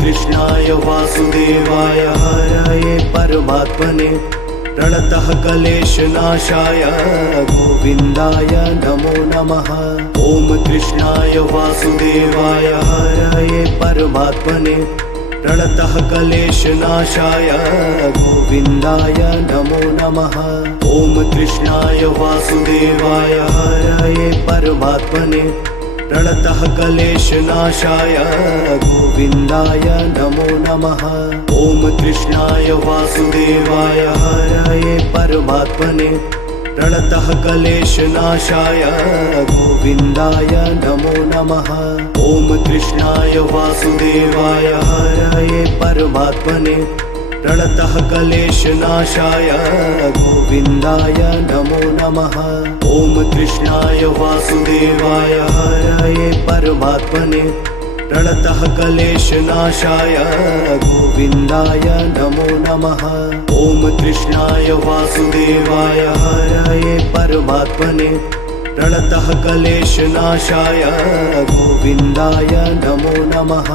कृष्णाय वासुदेवाय हरये परमात्मने प्रणतः क्लेशनाशाय गोविन्दाय नमो नमः। ॐ कृष्णाय वासुदेवाय हरये परमात्मने प्रणतः क्लेशनाशाय गोविन्दाय नमो नमः। ॐ कृष्णाय वासुदेवाय हरये परमात्मने प्रणतः क्लेशनाशाय गोविन्दाय नमो नमः। ॐ कृष्णाय वासुदेवाय हरये परमात्मने प्रणतः क्लेशनाशाय गोविन्दाय नमो नमः। ॐ कृष्णाय वासुदेवाय हरये परमात्मने प्रणतः क्लेशनाशाय गोविन्दाय नमो नमः। ॐ कृष्णाय वासुदेवाय हरये परमात्मने प्रणतः क्लेशनाशाय गोविन्दाय नमो नमः। ॐ कृष्णाय वासुदेवाय हरये परमात्मने प्रणतः क्लेशनाशाय गोविन्दाय नमो नमः।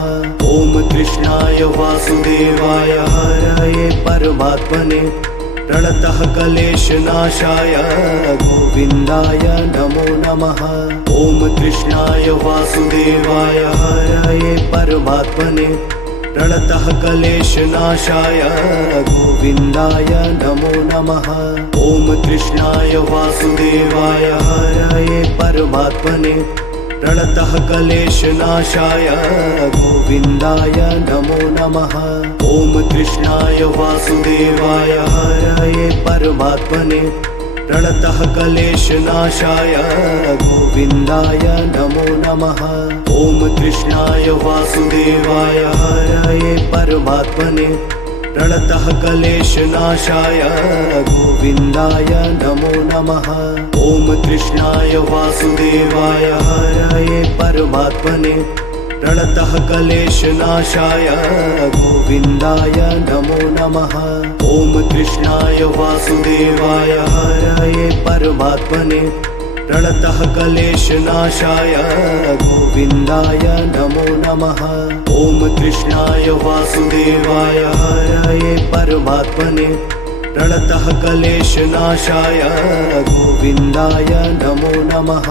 ॐ कृष्णाय वासुदेवाय हरये परमात्मने प्रणतः क्लेशनाशाय गोविन्दाय नमो नमः। ॐ कृष्णाय वासुदेवाय हरये परमात्मने प्रणतः क्लेशनाशाय गोविन्दाय नमो नमः। ॐ कृष्णाय वासुदेवाय हरये परमात्मने प्रणतः क्लेशनाशाय गोविन्दाय नमो नमः। ॐ कृष्णाय वासुदेवाय हरये परमात्मने प्रणतः क्लेशनाशाय गोविन्दाय नमो नमः। ॐ कृष्णाय वासुदेवाय हरये परमात्मने प्रणतः क्लेशनाशाय गोविन्दाय नमो नमः। ॐ कृष्णाय वासुदेवाय हरये परमात्मने प्रणतः क्लेशनाशाय गोविन्दाय नमो नमः। ॐ कृष्णाय वासुदेवाय हरये परमात्मने प्रणतः क्लेशनाशाय गोविन्दाय नमो नमः। ॐ कृष्णाय वासुदेवाय हरये परमात्मने प्रणतः क्लेशनाशाय गोविन्दाय नमो नमः।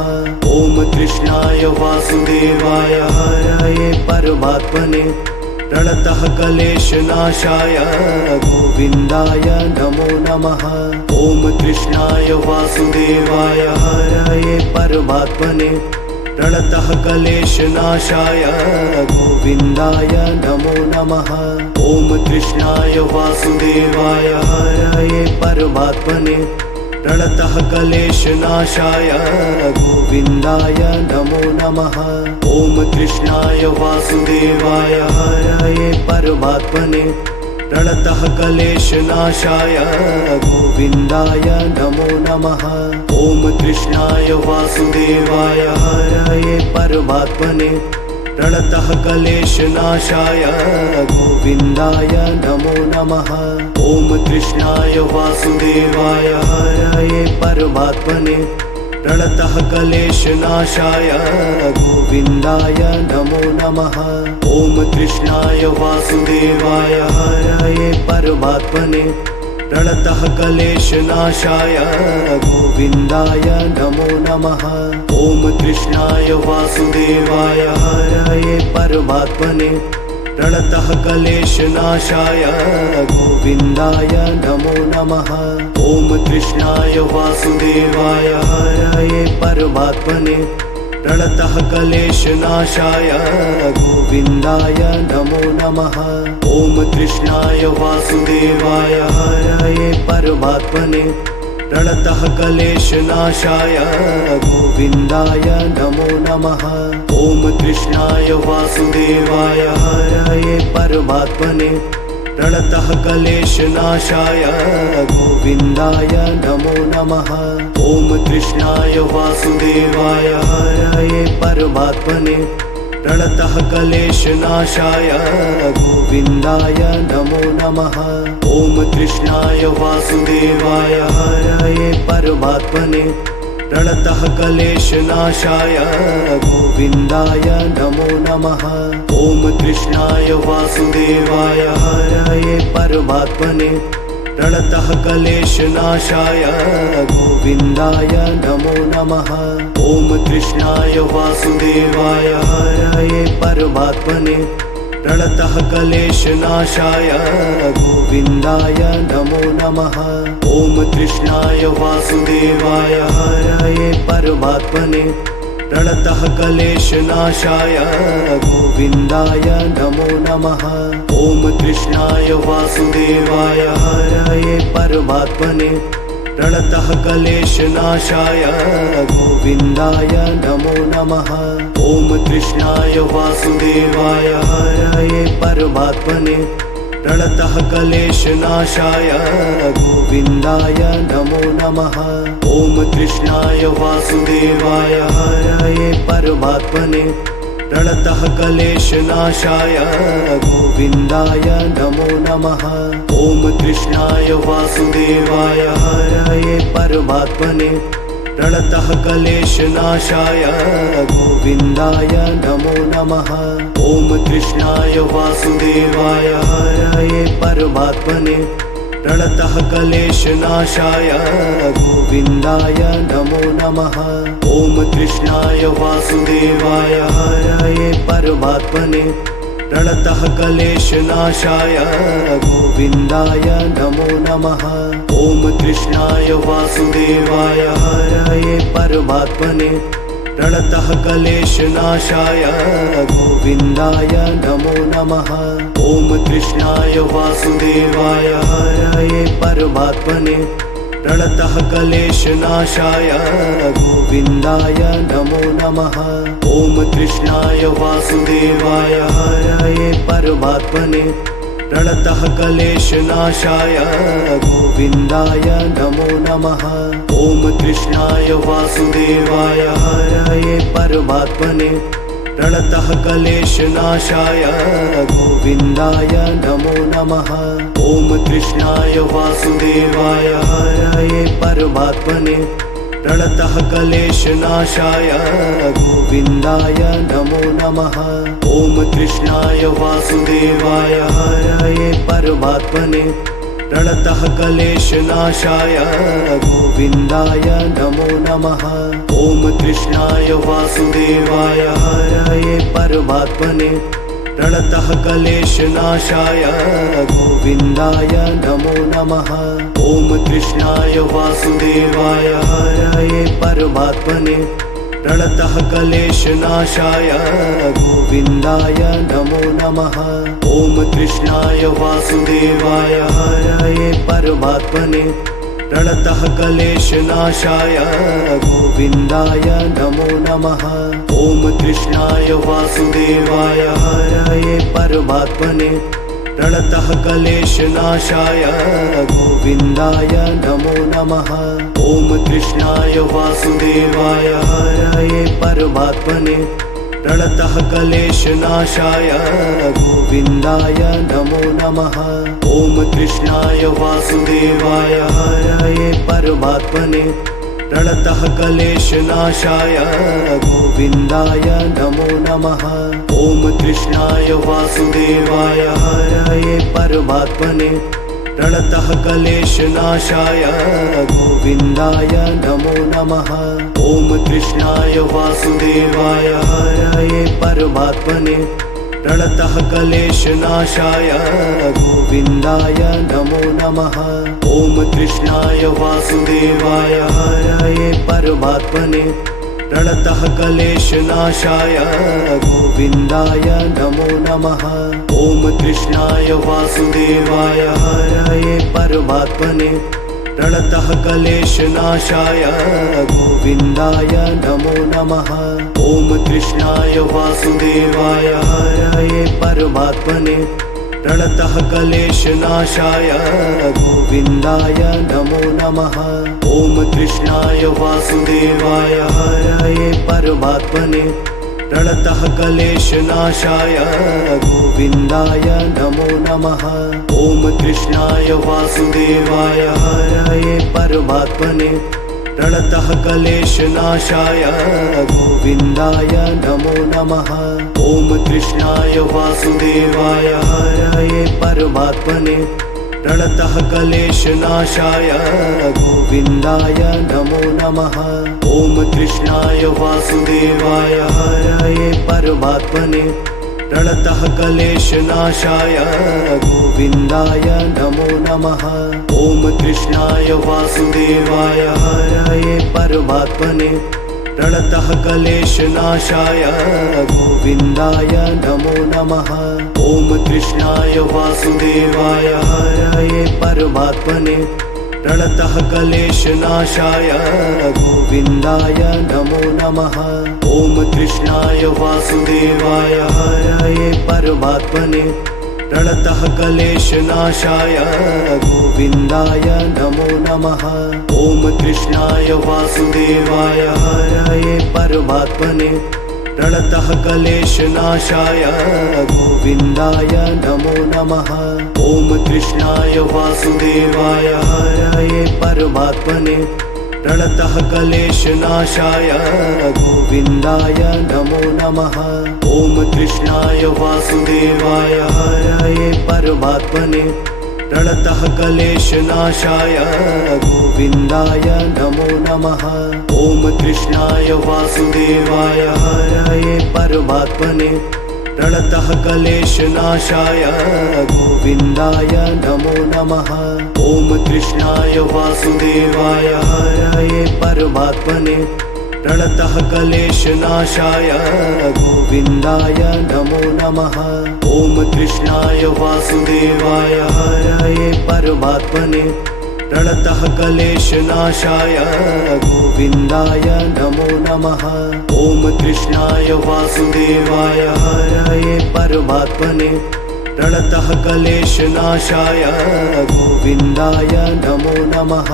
ॐ कृष्णाय वासुदेवाय हरये परमात्मने प्रणतः क्लेशनाशाय गोविन्दाय नमो नमः। ॐ कृष्णाय वासुदेवाय हरये परमात्मने प्रणतः क्लेशनाशाय गोविन्दाय नमो नमः। ॐ कृष्णाय वासुदेवाय हरये परमात्मने प्रणतः क्लेशनाशाय गोविन्दाय नमो नमः। ॐ कृष्णाय वासुदेवाय हरये परमात्मने प्रणतः क्लेशनाशाय गोविन्दाय नमो नमः। ॐ कृष्णाय वासुदेवाय हरये परमात्मने प्रणतः क्लेशनाशाय गोविन्दाय नमो नमः। ॐ कृष्णाय वासुदेवाय हरये परमात्मने प्रणतः क्लेशनाशाय गोविन्दाय नमो नमः। ॐ कृष्णाय वासुदेवाय हरये परमात्मने प्रणतः क्लेशनाशाय गोविन्दाय नमो नमः। ॐ कृष्णाय वासुदेवाय हरये परमात्मने प्रणतः क्लेशनाशाय गोविन्दाय नमो नमः। ॐ कृष्णाय वासुदेवाय हरये परमात्मने प्रणतः क्लेशनाशाय गोविन्दाय नमो नमः। ॐ कृष्णाय वासुदेवाय हरये परमात्मने प्रणतः क्लेशनाशाय गोविन्दाय नमो नमः। ॐ कृष्णाय वासुदेवाय हरये परमात्मने प्रणतः क्लेशनाशाय गोविन्दाय नमो नमः। ॐ कृष्णाय वासुदेवाय हरये परमात्मने प्रणतः क्लेशनाशाय गोविन्दाय नमो नमः। ॐ कृष्णाय वासुदेवाय हरये परमात्मने प्रणतः क्लेशनाशाय गोविन्दाय नमो नमः। ॐ कृष्णाय वासुदेवाय हरये परमात्मने प्रणतः क्लेशनाशाय गोविन्दाय नमो नमः। ॐ कृष्णाय वासुदेवाय हरये परमात्मने प्रणतः क्लेशनाशाय गोविन्दाय नमो नमः। ॐ कृष्णाय वासुदेवाय हरये परमात्मने प्रणतः क्लेशनाशाय गोविन्दाय नमो नमः। ॐ कृष्णाय वासुदेवाय हरये परमात्मने प्रणतः क्लेशनाशाय गोविन्दाय नमो नमः। ॐ कृष्णाय वासुदेवाय हरये परमात्मने प्रणतः क्लेशनाशाय गोविन्दाय नमो नमः। ॐ कृष्णाय वासुदेवाय हरये परमात्मने प्रणतः क्लेशनाशाय गोविन्दाय नमो नमः। ॐ कृष्णाय वासुदेवाय हरये परमात्मने प्रणतः क्लेशनाशाय गोविन्दाय नमो नमः। ॐ कृष्णाय वासुदेवाय हरये परमात्मने प्रणतः क्लेशनाशाय गोविन्दाय नमो नमः। ॐ कृष्णाय वासुदेवाय हरये परमात्मने प्रणतः क्लेशनाशाय गोविन्दाय नमो नमः। ॐ कृष्णाय वासुदेवाय हरये परमात्मने प्रणतः क्लेशनाशाय गोविन्दाय नमो नमः। ॐ कृष्णाय वासुदेवाय हरये परमात्मने प्रणतः क्लेशनाशाय गोविन्दाय नमो नमः। ॐ कृष्णाय वासुदेवाय हरये परमात्मने प्रणतः क्लेशनाशाय गोविन्दाय नमो नमः। ॐ कृष्णाय वासुदेवाय हरये परमात्मने प्रणतः क्लेशनाशाय गोविन्दाय नमो नमः। ॐ कृष्णाय वासुदेवाय हरये परमात्मने प्रणतः क्लेशनाशाय गोविन्दाय नमो नमः। ॐ कृष्णाय वासुदेवाय हरये परमात्मने प्रणतः क्लेशनाशाय गोविन्दाय नमो नमः। ॐ कृष्णाय वासुदेवाय हरये परमात्मने प्रणतः क्लेशनाशाय गोविन्दाय नमो नमः। ॐ कृष्णाय वासुदेवाय हरये परमात्मने प्रणतः क्लेशनाशाय गोविन्दाय नमो नमः। ॐ कृष्णाय वासुदेवाय हरये परमात्मने प्रणतः क्लेशनाशाय गोविन्दाय नमो नमः। ॐ कृष्णाय वासुदेवाय हरये परमात्मने प्रणतः क्लेशनाशाय गोविन्दाय नमो नमः। ॐ कृष्णाय वासुदेवाय हरये परमात्मने प्रणतः क्लेशनाशाय गोविन्दाय नमो नमः। ॐ कृष्णाय वासुदेवाय हरये परमात्मने प्रणतः क्लेशनाशाय गोविन्दाय नमो नमः। ॐ कृष्णाय वासुदेवाय हरये परमात्मने प्रणतः क्लेशनाशाय गोविन्दाय नमो नमः। ॐ कृष्णाय वासुदेवाय हरये परमात्मने प्रणतः क्लेशनाशाय गोविन्दाय नमो नमः। ॐ कृष्णाय वासुदेवाय हरये परमात्मने प्रणतः क्लेशनाशाय गोविन्दाय नमो नमः। ॐ कृष्णाय वासुदेवाय हरये परमात्मने प्रणतः क्लेशनाशाय गोविन्दाय नमो नमः। ॐ कृष्णाय वासुदेवाय हरये परमात्मने प्रणतः क्लेशनाशाय गोविन्दाय नमो नमः। ॐ कृष्णाय वासुदेवाय हरये परमात्मने प्रणतः क्लेशनाशाय गोविन्दाय नमो नमः। ॐ कृष्णाय वासुदेवाय हरये परमात्मने प्रणतः क्लेशनाशाय गोविन्दाय नमो नमः। ॐ कृष्णाय वासुदेवाय हरये परमात्मने प्रणतः क्लेशनाशाय गोविन्दाय नमो नमः। ॐ कृष्णाय वासुदेवाय हरये परमात्मने प्रणतः क्लेशनाशाय गोविन्दाय नमो नमः। ॐ कृष्णाय वासुदेवाय हरये परमात्मने प्रणतः क्लेशनाशाय गोविन्दाय नमो नमः। ॐ कृष्णाय वासुदेवाय हरये परमात्मने प्रणतः क्लेशनाशाय गोविन्दाय नमो नमः। ॐ कृष्णाय वासुदेवाय हरये परमात्मने प्रणतः क्लेशनाशाय गोविन्दाय नमो नमः। ॐ कृष्णाय वासुदेवाय हरये परमात्मने प्रणतः क्लेशनाशाय गोविन्दाय नमो नमः। ॐ कृष्णाय वासुदेवाय हरये परमात्मने प्रणतः क्लेशनाशाय गोविन्दाय नमो नमः। ॐ कृष्णाय वासुदेवाय हरये परमात्मने प्रणतः क्लेशनाशाय गोविन्दाय नमो नमः। ॐ कृष्णाय वासुदेवाय हरये परमात्मने प्रणतः क्लेशनाशाय गोविन्दाय नमो नमः। ॐ कृष्णाय वासुदेवाय हरये परमात्मने प्रणतः क्लेशनाशाय गोविन्दाय नमो नमः। ॐ कृष्णाय वासुदेवाय हरये परमात्मने प्रणतः क्लेशनाशाय गोविन्दाय नमो नमः। ॐ कृष्णाय वासुदेवाय हरये परमात्मने प्रणतः क्लेशनाशाय गोविन्दाय नमो नमः।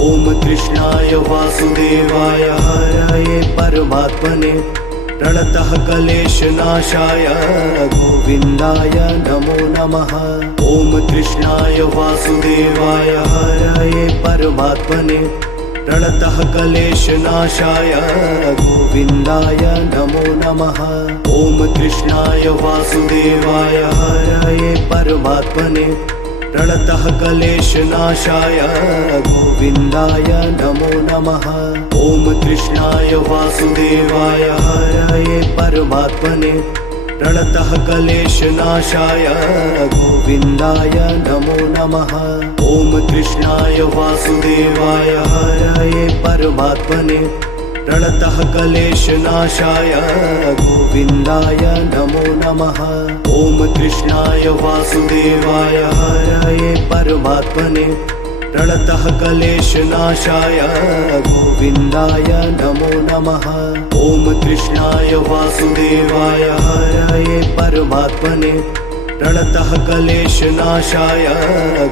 ॐ कृष्णाय वासुदेवाय हरये परमात्मने प्रणतः क्लेशनाशाय गोविन्दाय नमो नमः। ॐ कृष्णाय वासुदेवाय हरये परमात्मने प्रणतः क्लेशनाशाय गोविन्दाय नमो नमः। ॐ कृष्णाय वासुदेवाय हरये परमात्मने प्रणतः क्लेशनाशाय गोविन्दाय नमो नमः। ॐ कृष्णाय वासुदेवाय हरये परमात्मने प्रणतः क्लेशनाशाय गोविन्दाय नमो नमः। ॐ कृष्णाय वासुदेवाय हरये परमात्मने प्रणतः क्लेशनाशाय गोविन्दाय नमो नमः। ॐ कृष्णाय वासुदेवाय हरये परमात्मने प्रणतः क्लेशनाशाय गोविन्दाय नमो नमः। ॐ कृष्णाय वासुदेवाय हरये परमात्मने प्रणतः क्लेशनाशाय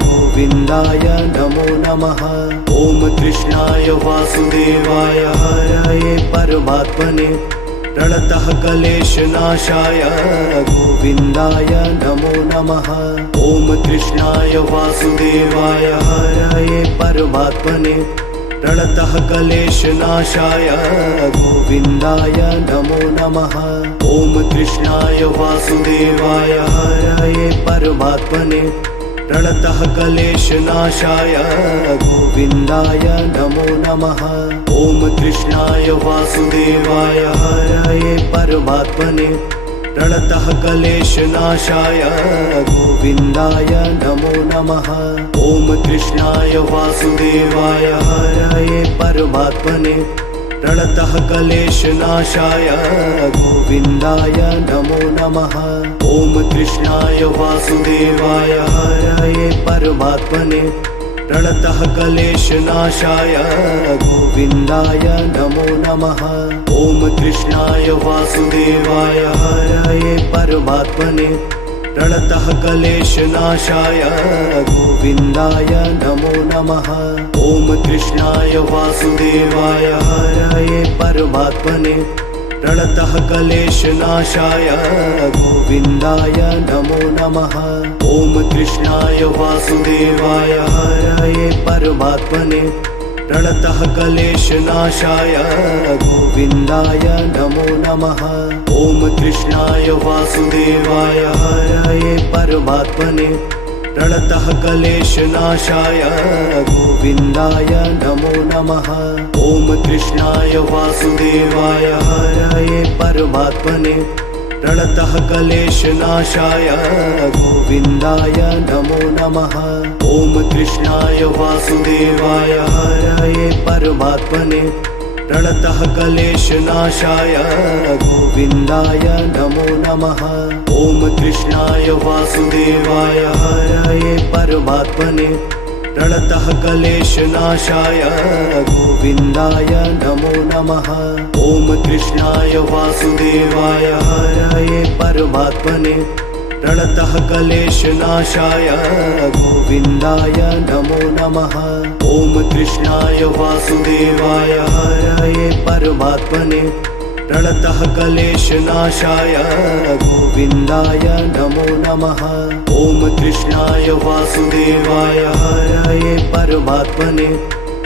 गोविन्दाय नमो नमः। ॐ कृष्णाय वासुदेवाय हरये परमात्मने प्रणतः क्लेशनाशाय गोविन्दाय नमो नमः। ॐ कृष्णाय वासुदेवाय हरये परमात्मने प्रणतः क्लेशनाशाय गोविन्दाय नमो नमः। ॐ कृष्णाय वासुदेवाय हरये परमात्मने प्रणतः क्लेशनाशाय गोविन्दाय नमो नमः। ॐ कृष्णाय वासुदेवाय हरये परमात्मने प्रणतः क्लेशनाशाय गोविन्दाय नमो नमः। ॐ कृष्णाय वासुदेवाय हरये परमात्मने प्रणतः क्लेशनाशाय गोविन्दाय नमो नमः। ॐ कृष्णाय वासुदेवाय हरये परमात्मने प्रणतः क्लेशनाशाय गोविन्दाय नमो नमः। ॐ कृष्णाय वासुदेवाय हरये परमात्मने प्रणतः क्लेशनाशाय गोविन्दाय नमो नमः। ॐ कृष्णाय वासुदेवाय हरये परमात्मने प्रणतः क्लेशनाशाय गोविन्दाय नमो नमः। ॐ कृष्णाय वासुदेवाय हरये परमात्मने प्रणतः क्लेशनाशाय गोविन्दाय नमो नमः। ॐ कृष्णाय वासुदेवाय हरये परमात्मने प्रणतः क्लेशनाशाय गोविन्दाय नमो नमः। ॐ कृष्णाय वासुदेवाय हरये परमात्मने प्रणतः क्लेशनाशाय गोविन्दाय नमो नमः। ॐ कृष्णाय वासुदेवाय हरये परमात्मने प्रणतः क्लेशनाशाय गोविन्दाय नमो नमः। ॐ कृष्णाय वासुदेवाय हरये परमात्मने प्रणतः क्लेशनाशाय गोविन्दाय नमो नमः। ॐ कृष्णाय वासुदेवाय हरये परमात्मने प्रणतः क्लेशनाशाय गोविन्दाय नमो नमः। ॐ कृष्णाय वासुदेवाय हरये परमात्मने प्रणतः क्लेशनाशाय गोविन्दाय नमो नमः। ॐ कृष्णाय वासुदेवाय हरये परमात्मने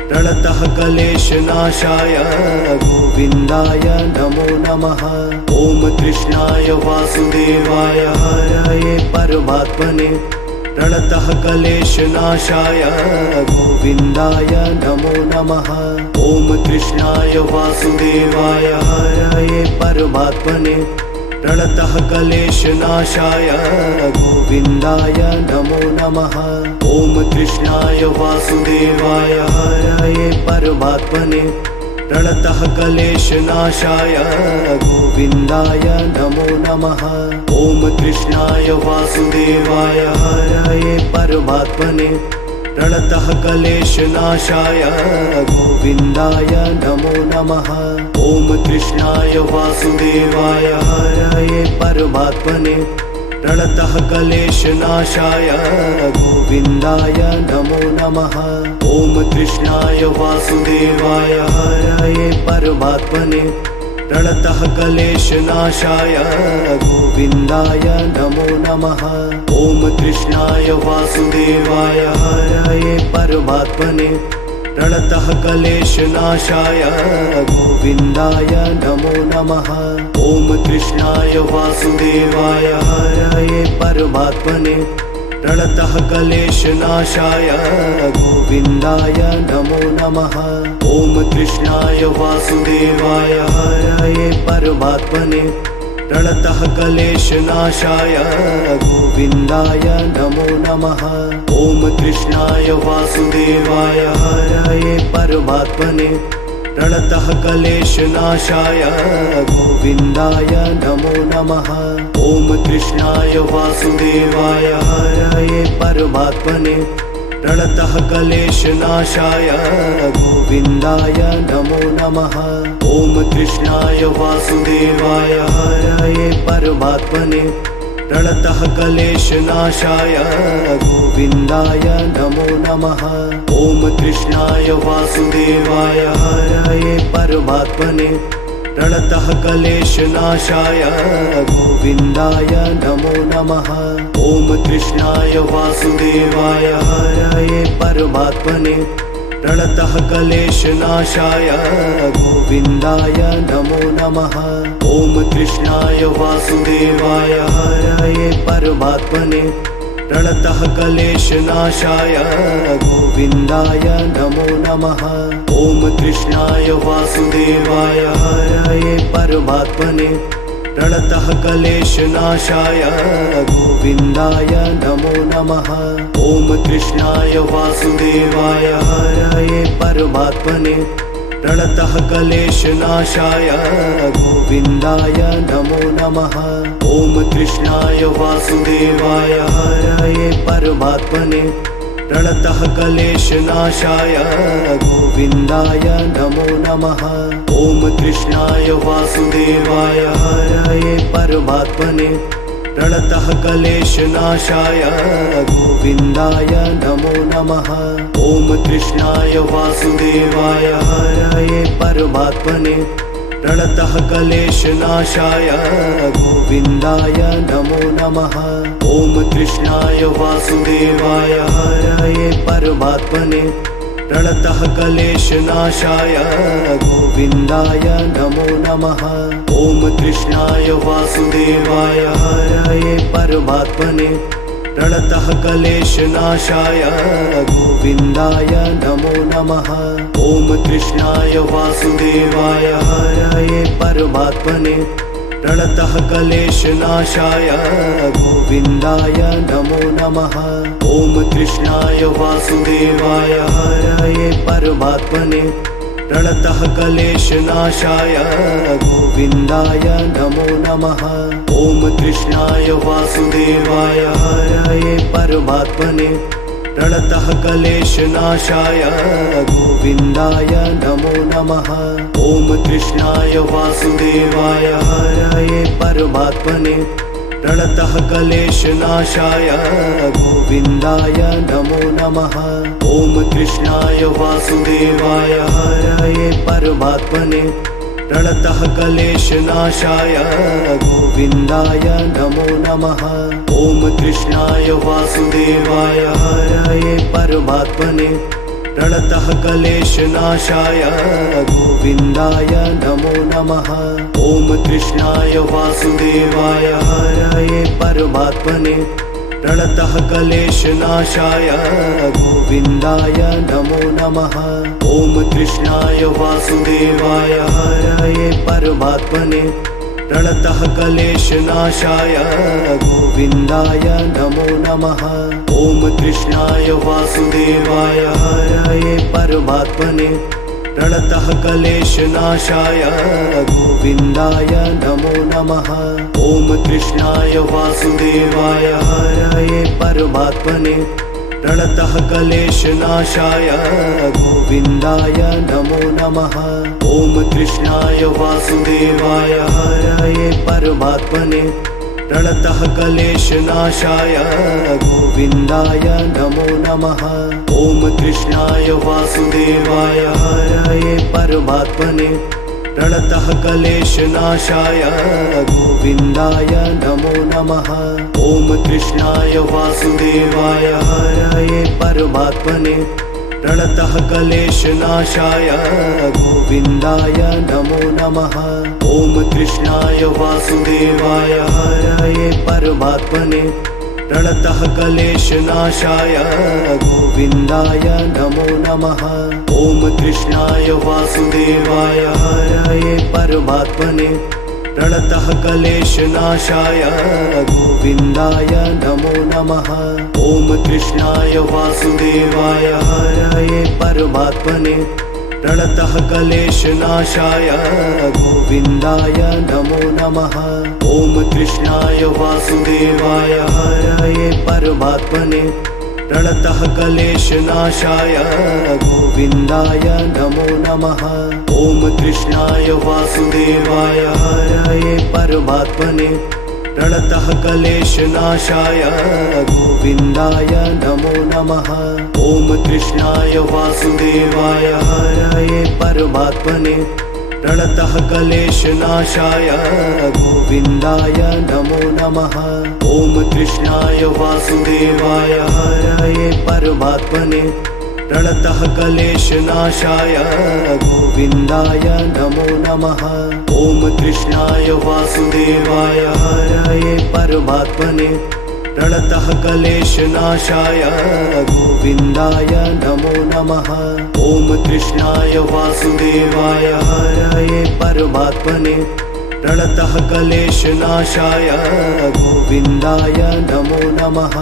प्रणतः क्लेशनाशाय गोविन्दाय नमो नमः। ॐ कृष्णाय वासुदेवाय हरये परमात्मने प्रणतः क्लेशनाशाय गोविन्दाय नमो नमः। ॐ कृष्णाय वासुदेवाय हरये परमात्मने प्रणतः क्लेशनाशाय गोविन्दाय नमो नमः। ॐ कृष्णाय वासुदेवाय हरये परमात्मने प्रणतः क्लेशनाशाय गोविन्दाय नमो नमः। ॐ कृष्णाय वासुदेवाय हरये परमात्मने प्रणतः क्लेशनाशाय गोविन्दाय नमो नमः। ॐ कृष्णाय वासुदेवाय हरये परमात्मने प्रणतः क्लेशनाशाय गोविन्दाय नमो नमः। ॐ कृष्णाय वासुदेवाय हरये परमात्मने प्रणतः क्लेशनाशाय गोविन्दाय नमो नमः। ॐ कृष्णाय वासुदेवाय हरये परमात्मने प्रणतः क्लेशनाशाय गोविन्दाय नमो नमः। ॐ कृष्णाय वासुदेवाय हरये परमात्मने प्रणतः क्लेशनाशाय गोविन्दाय नमो नमः। ॐ कृष्णाय वासुदेवाय हरये परमात्मने प्रणतः क्लेशनाशाय गोविन्दाय नमो नमः। ॐ कृष्णाय वासुदेवाय हरये परमात्मने प्रणतः क्लेशनाशाय गोविन्दाय नमो नमः। ॐ कृष्णाय वासुदेवाय हरये परमात्मने प्रणतः क्लेशनाशाय गोविन्दाय नमो नमः। ॐ कृष्णाय वासुदेवाय हरये परमात्मने प्रणतः क्लेशनाशाय गोविन्दाय नमो नमः। ॐ कृष्णाय वासुदेवाय हरये परमात्मने प्रणतः क्लेशनाशाय गोविन्दाय नमो नमः। ॐ कृष्णाय वासुदेवाय हरये परमात्मने प्रणतः क्लेशनाशाय गोविन्दाय नमो नमः। ॐ कृष्णाय वासुदेवाय हरये परमात्मने प्रणतः क्लेशनाशाय गोविन्दाय नमो नमः। ॐ कृष्णाय वासुदेवाय हरये परमात्मने प्रणतः क्लेशनाशाय गोविन्दाय नमो नमः। ॐ कृष्णाय वासुदेवाय हरये परमात्मने प्रणतः क्लेशनाशाय गोविन्दाय नमो नमः। ॐ कृष्णाय वासुदेवाय हरये परमात्मने प्रणतः क्लेशनाशाय गोविन्दाय नमो नमः। ॐ कृष्णाय वासुदेवाय हरये परमात्मने प्रणतः क्लेशनाशाय गोविन्दाय नमो नमः। ॐ कृष्णाय वासुदेवाय हरये परमात्मने प्रणतः क्लेशनाशाय गोविन्दाय नमो नमः। ॐ कृष्णाय वासुदेवाय हरये परमात्मने प्रणतः क्लेशनाशाय गोविन्दाय नमो नमः। ॐ कृष्णाय वासुदेवाय हरये परमात्मने प्रणतः क्लेशनाशाय गोविन्दाय नमो नमः। ॐ कृष्णाय वासुदेवाय हरये परमात्मने प्रणतः क्लेशनाशाय गोविन्दाय नमो नमः। ॐ कृष्णाय वासुदेवाय हरये परमात्मने प्रणतः क्लेशनाशाय गोविन्दाय नमो नमः। ॐ कृष्णाय वासुदेवाय हरये परमात्मने प्रणतः क्लेशनाशाय गोविन्दाय नमो नमः। ॐ कृष्णाय वासुदेवाय हरये परमात्मने प्रणतः क्लेशनाशाय गोविन्दाय नमो नमः। ॐ कृष्णाय वासुदेवाय हरये परमात्मने प्रणतः क्लेशनाशाय गोविन्दाय नमो नमः। ॐ कृष्णाय वासुदेवाय हरये परमात्मने प्रणतः क्लेशनाशाय गोविन्दाय नमो नमः। ॐ कृष्णाय वासुदेवाय हरये परमात्मने प्रणतः क्लेशनाशाय गोविन्दाय नमो नमः। ॐ कृष्णाय वासुदेवाय हरये परमात्मने प्रणतः क्लेशनाशाय गोविन्दाय नमो नमः। ॐ कृष्णाय वासुदेवाय हरये परमात्मने प्रणतः क्लेशनाशाय गोविन्दाय नमो नमः। ॐ कृष्णाय वासुदेवाय हरये परमात्मने प्रणतः क्लेशनाशाय गोविन्दाय नमो नमः। ॐ कृष्णाय वासुदेवाय हरये परमात्मने प्रणतः क्लेशनाशाय गोविन्दाय नमो नमः। ॐ कृष्णाय वासुदेवाय हरये परमात्मने प्रणतः क्लेशनाशाय गोविन्दाय नमो नमः। ॐ कृष्णाय वासुदेवाय हरये परमात्मने प्रणतः क्लेशनाशाय गोविन्दाय नमो नमः। ॐ कृष्णाय वासुदेवाय हरये परमात्मने प्रणतः क्लेशनाशाय गोविन्दाय नमो नमः। ॐ कृष्णाय वासुदेवाय हरये परमात्मने प्रणतः क्लेशनाशाय गोविन्दाय नमो नमः। ॐ कृष्णाय वासुदेवाय हरये परमात्मने प्रणतः क्लेशनाशाय गोविन्दाय नमो नमः। ॐ कृष्णाय वासुदेवाय हरये परमात्मने प्रणतः क्लेशनाशाय गोविन्दाय नमो नमः। ॐ कृष्णाय वासुदेवाय हरये परमात्मने प्रणतः क्लेशनाशाय गोविन्दाय नमो नमः। ॐ कृष्णाय वासुदेवाय हरये परमात्मने प्रणतः क्लेशनाशाय गोविन्दाय नमो नमः। ॐ कृष्णाय वासुदेवाय हरये परमात्मने प्रणतः क्लेशनाशाय गोविन्दाय नमो नमः। ॐ कृष्णाय वासुदेवाय हरये परमात्मने प्रणतः क्लेशनाशाय गोविन्दाय नमो नमः। ॐ कृष्णाय वासुदेवाय हरये परमात्मने प्रणतः क्लेशनाशाय गोविन्दाय नमो नमः।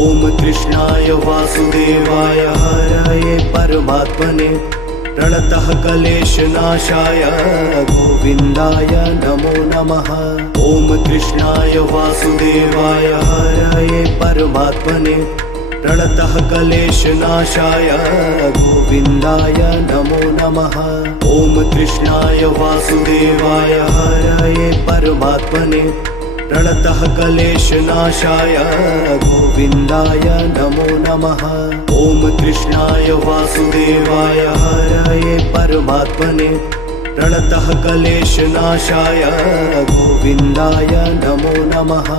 ॐ कृष्णाय वासुदेवाय हरये परमात्मने प्रणतः क्लेशनाशाय गोविन्दाय नमो नमः। ॐ कृष्णाय वासुदेवाय हरये परमात्मने प्रणतः क्लेशनाशाय गोविन्दाय नमो नमः। ॐ कृष्णाय वासुदेवाय हरये परमात्मने प्रणतः क्लेशनाशाय गोविन्दाय नमो नमः। ॐ कृष्णाय वासुदेवाय हरये परमात्मने प्रणतः क्लेशनाशाय गोविन्दाय नमो नमः।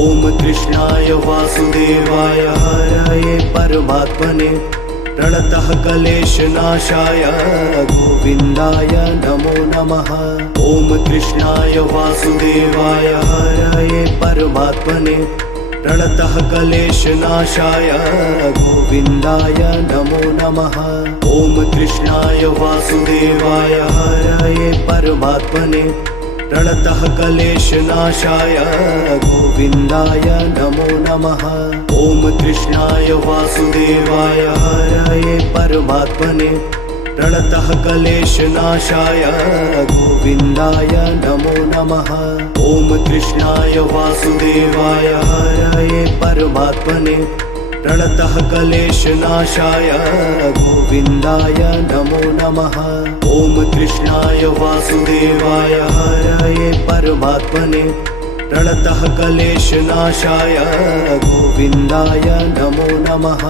ॐ कृष्णाय वासुदेवाय हरये परमात्मने प्रणतः क्लेशनाशाय गोविन्दाय नमो नमः। ॐ कृष्णाय वासुदेवाय हरये परमात्मने प्रणतः क्लेशनाशाय गोविन्दाय नमो नमः। ॐ कृष्णाय वासुदेवाय हरये परमात्मने प्रणतः क्लेशनाशाय गोविन्दाय नमो नमः। ॐ कृष्णाय वासुदेवाय हरये परमात्मने प्रणतः क्लेशनाशाय गोविन्दाय नमो नमः। ॐ कृष्णाय वासुदेवाय हरये परमात्मने प्रणतः क्लेशनाशाय गोविन्दाय नमो नमः। ॐ कृष्णाय वासुदेवाय हरये परमात्मने प्रणतः क्लेशनाशाय गोविन्दाय नमो नमः।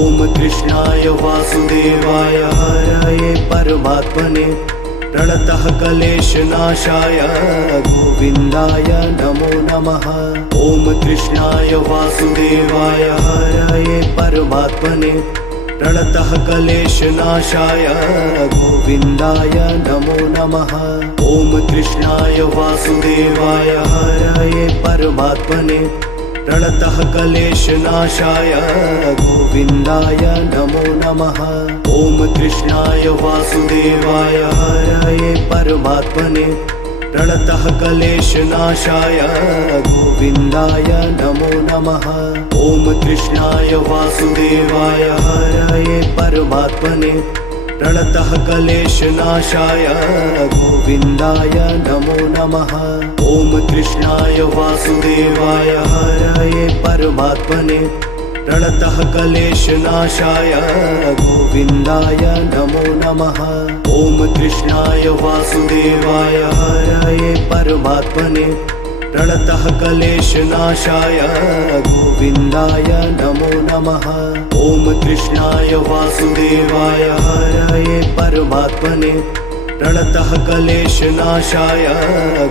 ॐ कृष्णाय वासुदेवाय हरये परमात्मने प्रणतः क्लेशनाशाय गोविन्दाय नमो नमः। ॐ कृष्णाय वासुदेवाय हरये परमात्मने प्रणतः क्लेशनाशाय गोविन्दाय नमो नमः। ॐ कृष्णाय वासुदेवाय हरये परमात्मने प्रणतः क्लेशनाशाय गोविन्दाय नमो नमः। ॐ कृष्णाय वासुदेवाय हरये परमात्मने प्रणतः क्लेशनाशाय गोविन्दाय नमो नमः। ॐ कृष्णाय वासुदेवाय हरये परमात्मने प्रणतः क्लेशनाशाय गोविन्दाय नमो नमः। ॐ कृष्णाय वासुदेवाय हरये परमात्मने प्रणतः क्लेशनाशाय गोविन्दाय नमो नमः। ॐ कृष्णाय वासुदेवाय हरये परमात्मने प्रणतः क्लेशनाशाय गोविन्दाय नमो नमः। ॐ कृष्णाय वासुदेवाय हरये परमात्मने प्रणतः क्लेशनाशाय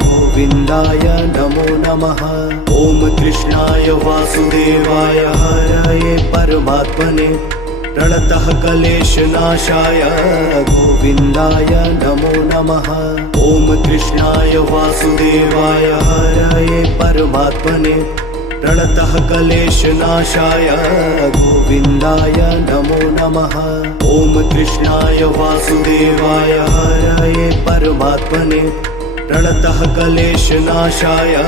गोविन्दाय नमो नमः। ॐ कृष्णाय वासुदेवाय हरये परमात्मने प्रणतः क्लेशनाशाय गोविन्दाय नमो नमः। ॐ कृष्णाय वासुदेवाय हरये परमात्मने प्रणतः क्लेशनाशाय गोविन्दाय नमो नमः। ॐ कृष्णाय वासुदेवाय हरये परमात्मने प्रणतः क्लेशनाशाय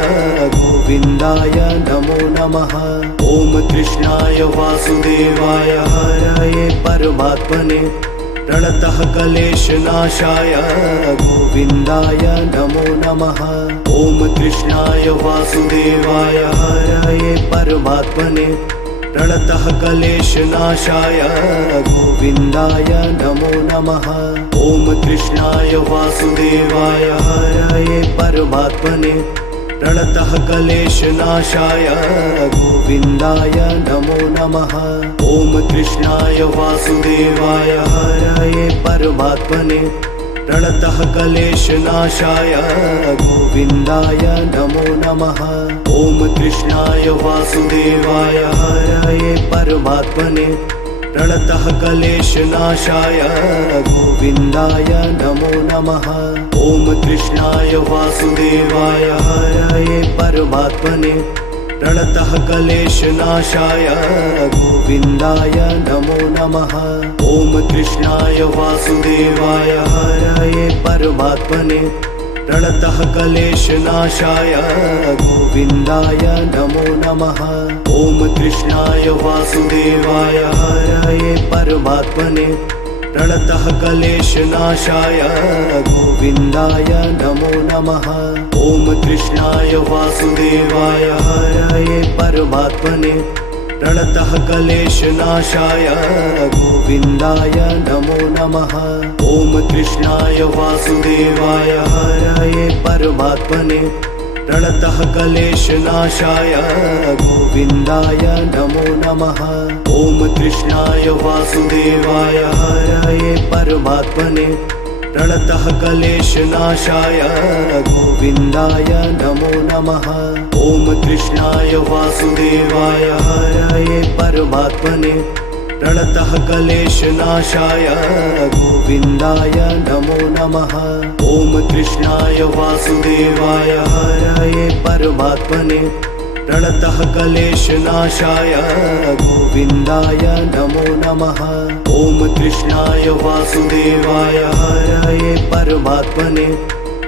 गोविन्दाय नमो नमः। ॐ कृष्णाय वासुदेवाय हरये परमात्मने प्रणतः क्लेशनाशाय गोविन्दाय नमो नमः। ॐ कृष्णाय वासुदेवाय हरये परमात्मने प्रणतः क्लेशनाशाय गोविन्दाय नमो नमः। ॐ कृष्णाय वासुदेवाय हरये परमात्मने प्रणतः क्लेशनाशाय गोविन्दाय नमो नमः। ॐ कृष्णाय वासुदेवाय हरये परमात्मने प्रणतः क्लेशनाशाय गोविन्दाय नमो नमः। ॐ कृष्णाय वासुदेवाय हरये परमात्मने प्रणतः क्लेशनाशाय गोविन्दाय नमो नमः। ॐ कृष्णाय वासुदेवाय हरये परमात्मने प्रणतः क्लेशनाशाय गोविन्दाय नमो नमः। ॐ कृष्णाय वासुदेवाय हरये परमात्मने प्रणतः क्लेशनाशाय गोविन्दाय नमो नमः। ॐ कृष्णाय वासुदेवाय हरये परमात्मने प्रणतः क्लेशनाशाय गोविन्दाय नमो नमः। ॐ कृष्णाय वासुदेवाय हरये परमात्मने प्रणतः क्लेशनाशाय गोविन्दाय नमो नमः। ॐ कृष्णाय वासुदेवाय हरये परमात्मने प्रणतः क्लेशनाशाय गोविन्दाय नमो नमः। ॐ कृष्णाय वासुदेवाय हरये परमात्मने प्रणतः क्लेशनाशाय गोविन्दाय नमो नमः। ॐ कृष्णाय वासुदेवाय हरये परमात्मने प्रणतः क्लेशनाशाय गोविन्दाय नमो नमः। ॐ कृष्णाय वासुदेवाय हरये परमात्मने प्रणतः क्लेशनाशाय गोविन्दाय नमो नमः। ॐ कृष्णाय वासुदेवाय हरये परमात्मने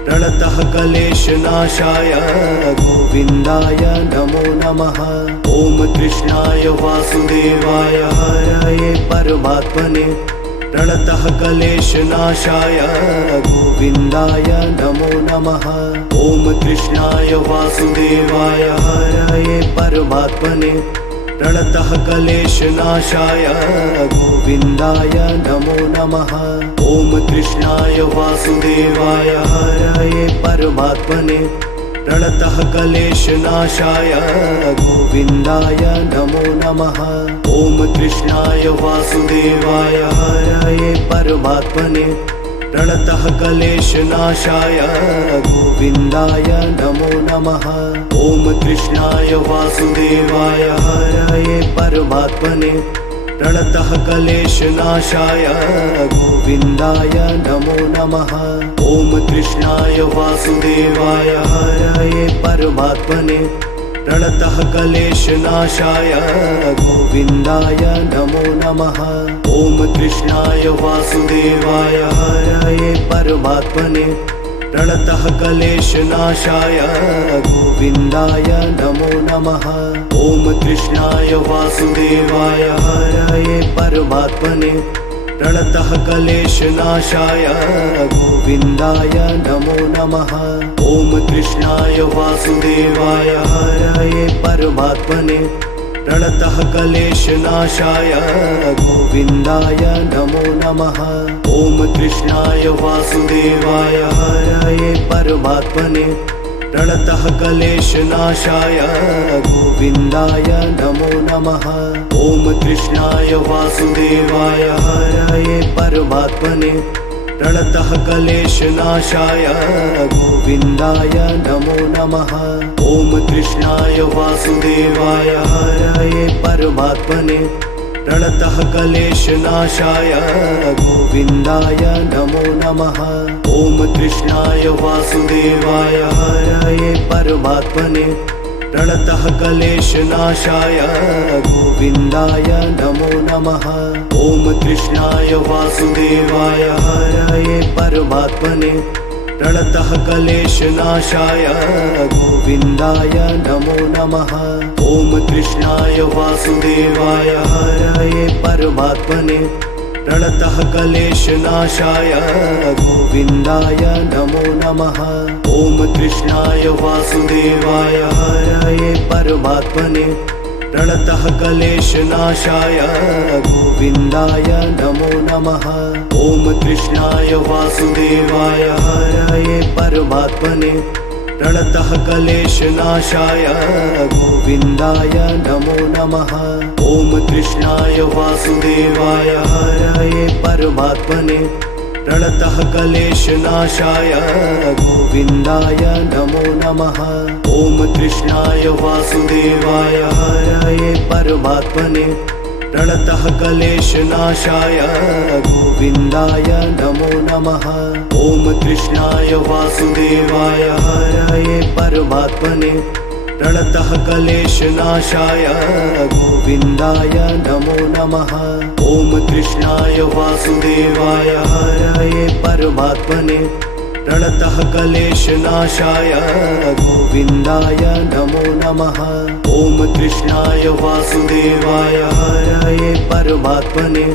प्रणतः क्लेशनाशाय गोविन्दाय नमो नमः। ॐ कृष्णाय वासुदेवाय हरये परमात्मने प्रणतः क्लेशनाशाय गोविन्दाय नमो नमः। ॐ कृष्णाय वासुदेवाय हरये परमात्मने प्रणतः क्लेशनाशाय गोविन्दाय नमो नमः। ॐ कृष्णाय वासुदेवाय हरये परमात्मने प्रणतः क्लेशनाशाय गोविन्दाय नमो नमः। ॐ कृष्णाय वासुदेवाय हरये परमात्मने प्रणतः क्लेशनाशाय गोविन्दाय नमो नमः। ॐ कृष्णाय वासुदेवाय हरये परमात्मने प्रणतः क्लेशनाशाय गोविन्दाय नमो नमः। ॐ कृष्णाय वासुदेवाय हरये परमात्मने प्रणतः क्लेशनाशाय गोविन्दाय नमो नमः। ॐ कृष्णाय वासुदेवाय हरये परमात्मने प्रणतः क्लेशनाशाय गोविन्दाय नमो नमः। ॐ कृष्णाय वासुदेवाय हरये परमात्मने प्रणतः क्लेशनाशाय गोविन्दाय नमो नमः। ॐ कृष्णाय वासुदेवाय हरये परमात्मने प्रणतः क्लेशनाशाय गोविन्दाय नमो नमः। ॐ कृष्णाय वासुदेवाय हरये परमात्मने प्रणतः क्लेशनाशाय गोविन्दाय नमो नमः। ॐ कृष्णाय वासुदेवाय हरये परमात्मने प्रणतः क्लेशनाशाय गोविन्दाय नमो नमः। ॐ कृष्णाय वासुदेवाय हरये परमात्मने प्रणतः क्लेशनाशाय गोविन्दाय नमो नमः। ॐ कृष्णाय वासुदेवाय हरये परमात्मने प्रणतः क्लेशनाशाय गोविन्दाय नमो नमः। ॐ कृष्णाय वासुदेवाय हरये परमात्मने प्रणतः क्लेशनाशाय गोविन्दाय नमो नमः। ॐ कृष्णाय वासुदेवाय हरये परमात्मने प्रणतः क्लेशनाशाय गोविन्दाय नमो नमः। ॐ कृष्णाय वासुदेवाय हरये परमात्मने प्रणतः क्लेशनाशाय गोविन्दाय नमो नमः। ॐ कृष्णाय वासुदेवाय हरये परमात्मने प्रणतः क्लेशनाशाय गोविन्दाय नमो नमः। ॐ कृष्णाय वासुदेवाय हरये परमात्मने प्रणतः क्लेशनाशाय गोविन्दाय नमो नमः। ॐ कृष्णाय वासुदेवाय हरये परमात्मने प्रणतः क्लेशनाशाय गोविन्दाय नमो नमः। ॐ कृष्णाय वासुदेवाय हरये परमात्मने प्रणतः क्लेशनाशाय गोविन्दाय नमो नमः। ॐ कृष्णाय वासुदेवाय हरये परमात्मने प्रणतः क्लेशनाशाय गोविन्दाय नमो नमः। ॐ कृष्णाय वासुदेवाय हरये परमात्मने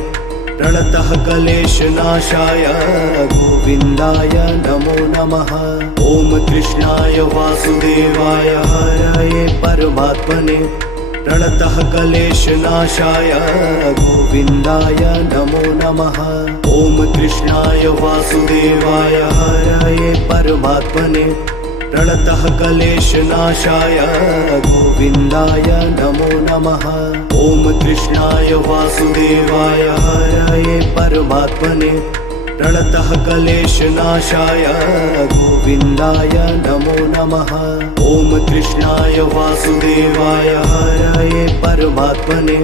प्रणतः क्लेशनाशाय गोविन्दाय नमो नमः। ॐ कृष्णाय वासुदेवाय हरये परमात्मने प्रणतः क्लेशनाशाय गोविन्दाय नमो नमः। ॐ कृष्णाय वासुदेवाय हरये परमात्मने प्रणतः क्लेशनाशाय गोविन्दाय नमो नमः। ॐ कृष्णाय वासुदेवाय हरये परमात्मने प्रणतः क्लेशनाशाय गोविन्दाय नमो नमः। ॐ कृष्णाय वासुदेवाय हरये परमात्मने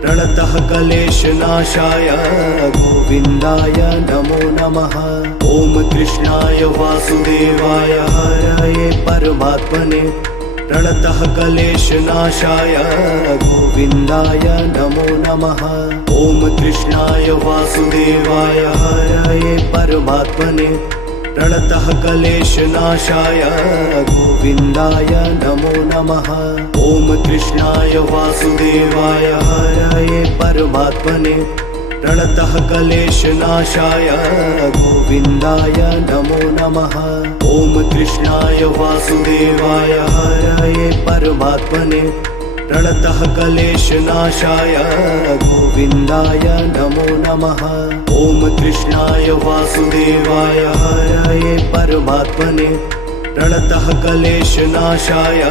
प्रणतः क्लेशनाशाय गोविन्दाय नमो नमः। ॐ कृष्णाय वासुदेवाय हरये परमात्मने प्रणतः क्लेशनाशाय गोविन्दाय नमो नमः। ॐ कृष्णाय वासुदेवाय हरये परमात्मने प्रणतः क्लेशनाशाय गोविन्दाय नमो नमः। ॐ कृष्णाय वासुदेवाय हरये परमात्मने प्रणतः क्लेशनाशाय गोविन्दाय नमो नमः। ॐ कृष्णाय वासुदेवाय हरये परमात्मने प्रणतः क्लेशनाशाय गोविन्दाय नमो नमः। ॐ कृष्णाय वासुदेवाय हरये परमात्मने प्रणतः क्लेशनाशाय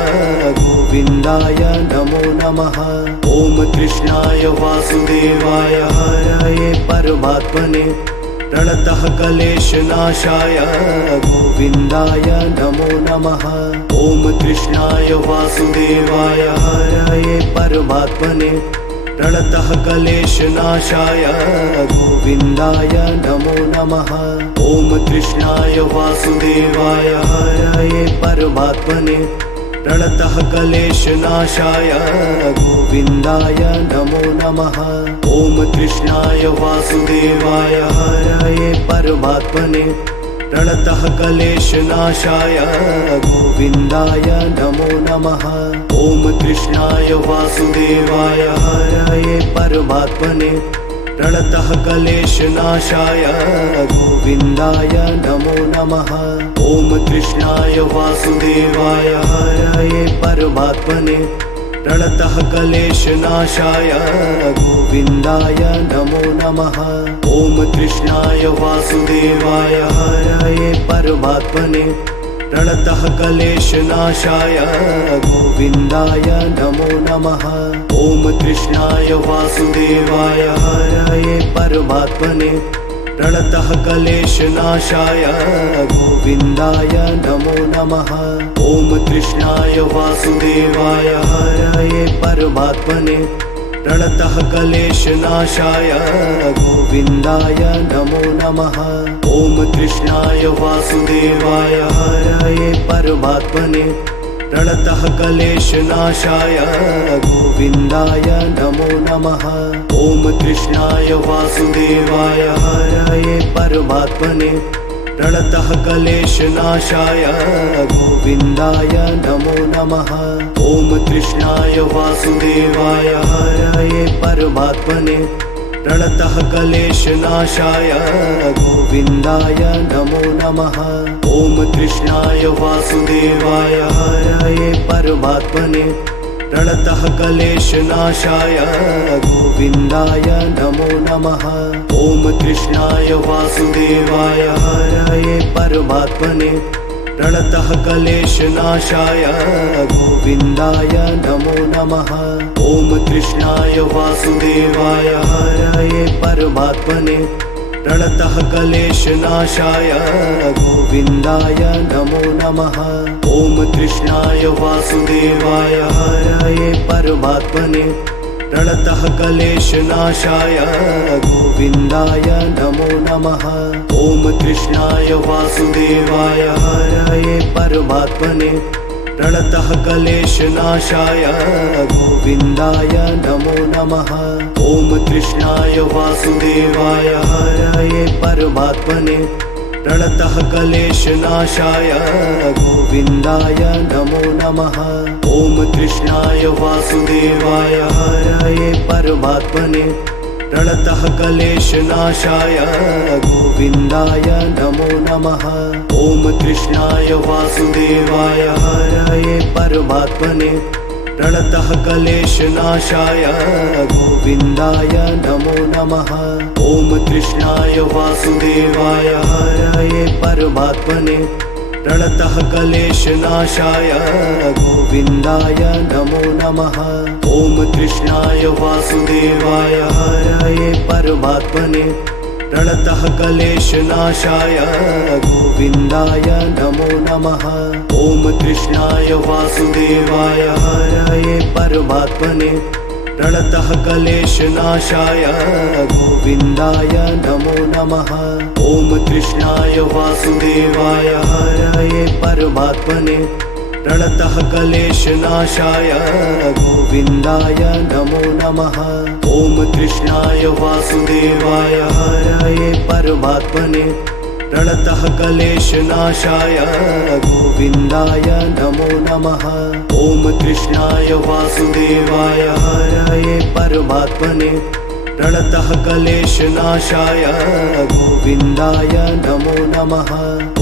गोविन्दाय नमो नमः। ॐ कृष्णाय वासुदेवाय हरये परमात्मने प्रणतः क्लेशनाशाय गोविन्दाय नमो नमः। ॐ कृष्णाय वासुदेवाय हरये परमात्मने प्रणतः क्लेशनाशाय गोविन्दाय नमो नमः। ॐ कृष्णाय वासुदेवाय हरये परमात्मने प्रणतः क्लेशनाशाय गोविन्दाय नमो नमः। ॐ कृष्णाय वासुदेवाय हरये परमात्मने प्रणतः क्लेशनाशाय गोविन्दाय नमो नमः। ॐ कृष्णाय वासुदेवाय हरये परमात्मने प्रणतः क्लेशनाशाय गोविन्दाय नमो नमः। ॐ कृष्णाय वासुदेवाय हरये परमात्मने प्रणतः क्लेशनाशाय गोविन्दाय नमो नमः। ॐ कृष्णाय वासुदेवाय हरये परमात्मने प्रणतः क्लेशनाशाय गोविन्दाय नमो नमः। ॐ कृष्णाय वासुदेवाय हरये परमात्मने प्रणतः क्लेशनाशाय गोविन्दाय नमो नमः। ॐ कृष्णाय वासुदेवाय हरये परमात्मने प्रणतः क्लेशनाशाय गोविन्दाय नमो नमः। ॐ कृष्णाय वासुदेवाय हरये परमात्मने प्रणतः क्लेशनाशाय गोविन्दाय नमो नमः। ॐ कृष्णाय वासुदेवाय हरये परमात्मने प्रणतः क्लेशनाशाय गोविन्दाय नमो नमः। ॐ कृष्णाय वासुदेवाय हरये परमात्मने प्रणतः क्लेशनाशाय गोविन्दाय नमो नमः। ॐ कृष्णाय वासुदेवाय हरये परमात्मने प्रणतः क्लेशनाशाय गोविन्दाय नमो नमः। ॐ कृष्णाय वासुदेवाय हरये परमात्मने प्रणतः क्लेशनाशाय गोविन्दाय नमो नमः। ॐ कृष्णाय वासुदेवाय हरये परमात्मने प्रणतः क्लेशनाशाय गोविन्दाय नमो नमः। ॐ कृष्णाय वासुदेवाय हरये परमात्मने प्रणतः क्लेशनाशाय गोविन्दाय नमो नमः। ॐ कृष्णाय वासुदेवाय हरये परमात्मने प्रणतः क्लेशनाशाय गोविन्दाय नमो नमः। ॐ कृष्णाय वासुदेवाय हरये परमात्मने प्रणतः क्लेशनाशाय गोविन्दाय नमो नमः। ॐ कृष्णाय वासुदेवाय हरये परमात्मने प्रणतः क्लेशनाशाय गोविन्दाय नमो नमः। ॐ कृष्णाय वासुदेवाय हरये परमात्मने प्रणतः क्लेशनाशाय गोविन्दाय नमो नमः। ॐ कृष्णाय वासुदेवाय हरये परमात्मने प्रणतः क्लेशनाशाय गोविन्दाय नमो नमः। ॐ कृष्णाय वासुदेवाय हरये परमात्मने प्रणतः क्लेशनाशाय गोविन्दाय नमो नमः। ॐ कृष्णाय वासुदेवाय हरये परमात्मने प्रणतः क्लेशनाशाय गोविन्दाय नमो नमः। ॐ कृष्णाय वासुदेवाय हरये परमात्मने प्रणतः क्लेशनाशाय गोविन्दाय नमो नमः। ॐ कृष्णाय वासुदेवाय हरये परमात्मने प्रणतः क्लेशनाशाय गोविन्दाय नमो नमः। ॐ कृष्णाय वासुदेवाय हरये परमात्मने प्रणतः क्लेशनाशाय गोविन्दाय नमो नमः।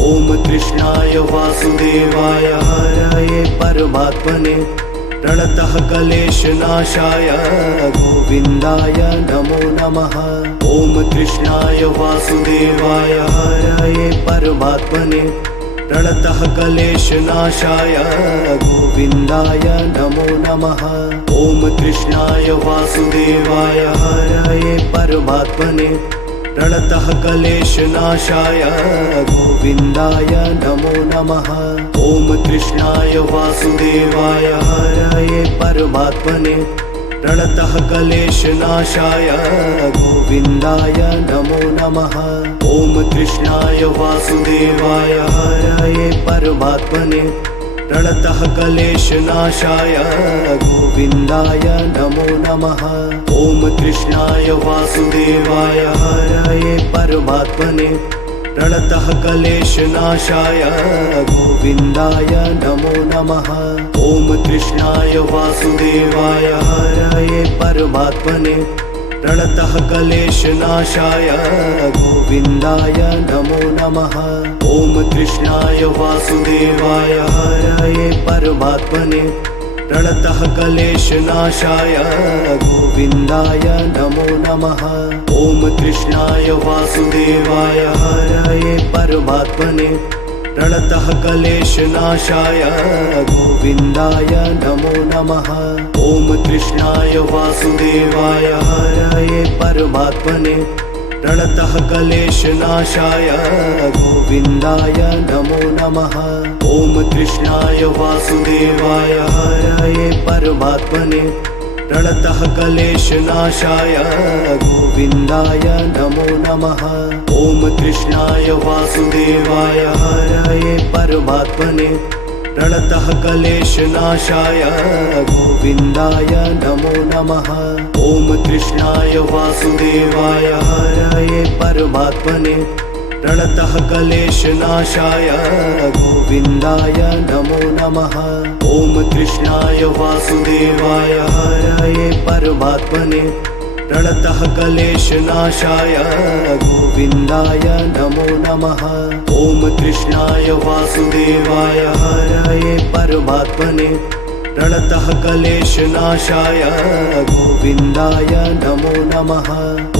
ॐ कृष्णाय वासुदेवाय हरये परमात्मने प्रणतः क्लेशनाशाय गोविन्दाय नमो नमः। ॐ कृष्णाय वासुदेवाय हरये परमात्मने प्रणतः क्लेशनाशाय गोविन्दाय नमो नमः। ॐ कृष्णाय वासुदेवाय हरये परमात्मने प्रणतः क्लेशनाशाय गोविन्दाय नमो नमः। ॐ कृष्णाय वासुदेवाय हरये परमात्मने प्रणतः क्लेशनाशाय गोविन्दाय नमो नमः। ॐ कृष्णाय वासुदेवाय हरये परमात्मने प्रणतः क्लेशनाशाय गोविन्दाय नमो नमः। ॐ कृष्णाय वासुदेवाय हरये परमात्मने प्रणतः क्लेशनाशाय गोविन्दाय नमो नमः। ॐ कृष्णाय वासुदेवाय हरये परमात्मने प्रणतः क्लेशनाशाय गोविन्दाय नमो नमः। ॐ कृष्णाय वासुदेवाय हरये परमात्मने प्रणतः क्लेशनाशाय गोविन्दाय नमो नमः। ॐ कृष्णाय वासुदेवाय हरये परमात्मने प्रणतः क्लेशनाशाय गोविन्दाय नमो नमः। ॐ कृष्णाय वासुदेवाय हरये परमात्मने प्रणतः क्लेशनाशाय गोविन्दाय नमो नमः। ॐ कृष्णाय वासुदेवाय हरये परमात्मने प्रणतः क्लेशनाशाय गोविन्दाय नमो नमः। ॐ कृष्णाय वासुदेवाय हरये परमात्मने प्रणतः क्लेशनाशाय गोविन्दाय नमो नमः। ॐ कृष्णाय वासुदेवाय हरये परमात्मने प्रणतः क्लेशनाशाय गोविन्दाय नमो नमः। ॐ कृष्णाय वासुदेवाय हरये परमात्मने प्रणतः क्लेशनाशाय गोविन्दाय नमो नमः। ॐ कृष्णाय वासुदेवाय हरये परमात्मने प्रणतः क्लेशनाशाय गोविन्दाय नमो नमः।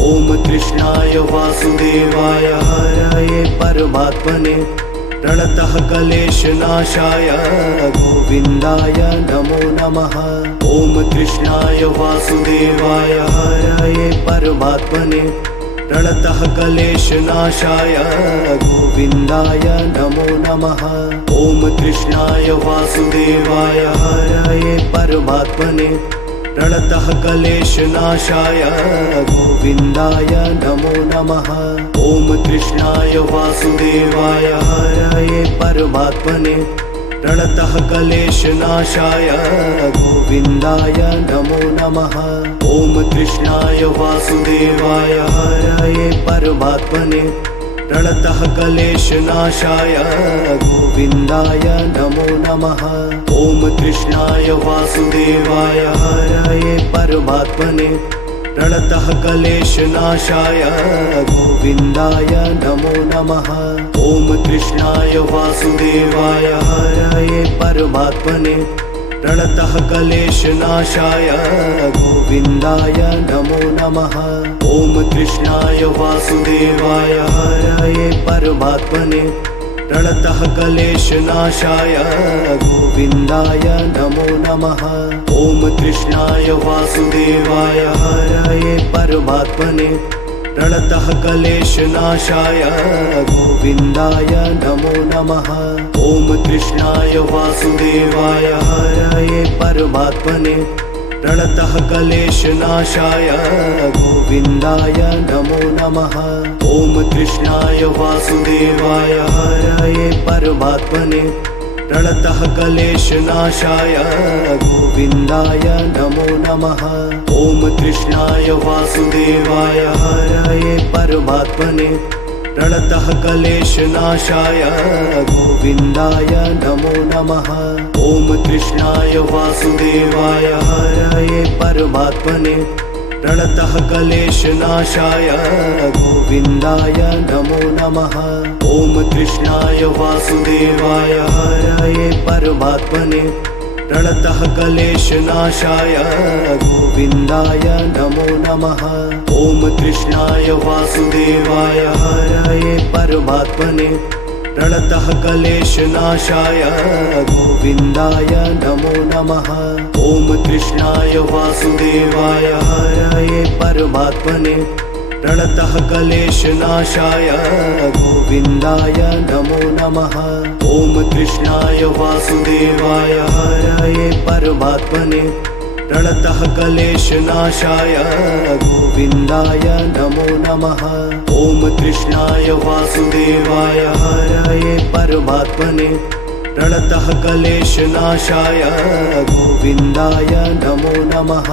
ॐ कृष्णाय वासुदेवाय हरये परमात्मने प्रणतः क्लेशनाशाय गोविन्दाय नमो नमः। ॐ कृष्णाय वासुदेवाय हरये परमात्मने प्रणतः क्लेशनाशाय गोविन्दाय नमो नमः। ॐ कृष्णाय वासुदेवाय हरये परमात्मने प्रणतः क्लेशनाशाय गोविन्दाय नमो नमः। ॐ कृष्णाय वासुदेवाय हरये परमात्मने प्रणतः क्लेशनाशाय गोविन्दाय नमो नमः। ॐ कृष्णाय वासुदेवाय हरये परमात्मने प्रणतः क्लेशनाशाय गोविन्दाय नमो नमः। ॐ कृष्णाय वासुदेवाय हरये परमात्मने प्रणतः क्लेशनाशाय गोविन्दाय नमो नमः। ॐ कृष्णाय वासुदेवाय हरये परमात्मने प्रणतः क्लेशनाशाय गोविन्दाय नमो नमः। ॐ कृष्णाय वासुदेवाय हरये परमात्मने प्रणतः क्लेशनाशाय गोविन्दाय नमो नमः। ॐ कृष्णाय वासुदेवाय हरये परमात्मने प्रणतः क्लेशनाशाय गोविन्दाय नमो नमः। ॐ कृष्णाय वासुदेवाय हरये परमात्मने प्रणतः क्लेशनाशाय गोविन्दाय नमो नमः। ॐ कृष्णाय वासुदेवाय हरये परमात्मने प्रणतः क्लेशनाशाय गोविन्दाय नमो नमः। ॐ कृष्णाय वासुदेवाय हरये परमात्मने प्रणतः क्लेशनाशाय गोविन्दाय नमो नमः। ॐ कृष्णाय वासुदेवाय हरये परमात्मने प्रणतः क्लेशनाशाय गोविन्दाय नमो नमः। ॐ कृष्णाय वासुदेवाय हरये परमात्मने प्रणतः क्लेशनाशाय गोविन्दाय नमो नमः। ॐ कृष्णाय वासुदेवाय हरये परमात्मने प्रणतः क्लेशनाशाय गोविन्दाय नमो नमः। ॐ कृष्णाय वासुदेवाय हरये परमात्मने प्रणतः क्लेशनाशाय गोविन्दाय नमो नमः। ॐ कृष्णाय वासुदेवाय हरये परमात्मने प्रणतः क्लेशनाशाय गोविन्दाय नमो नमः। ॐ कृष्णाय वासुदेवाय हरये परमात्मने प्रणतः क्लेशनाशाय गोविन्दाय नमो नमः।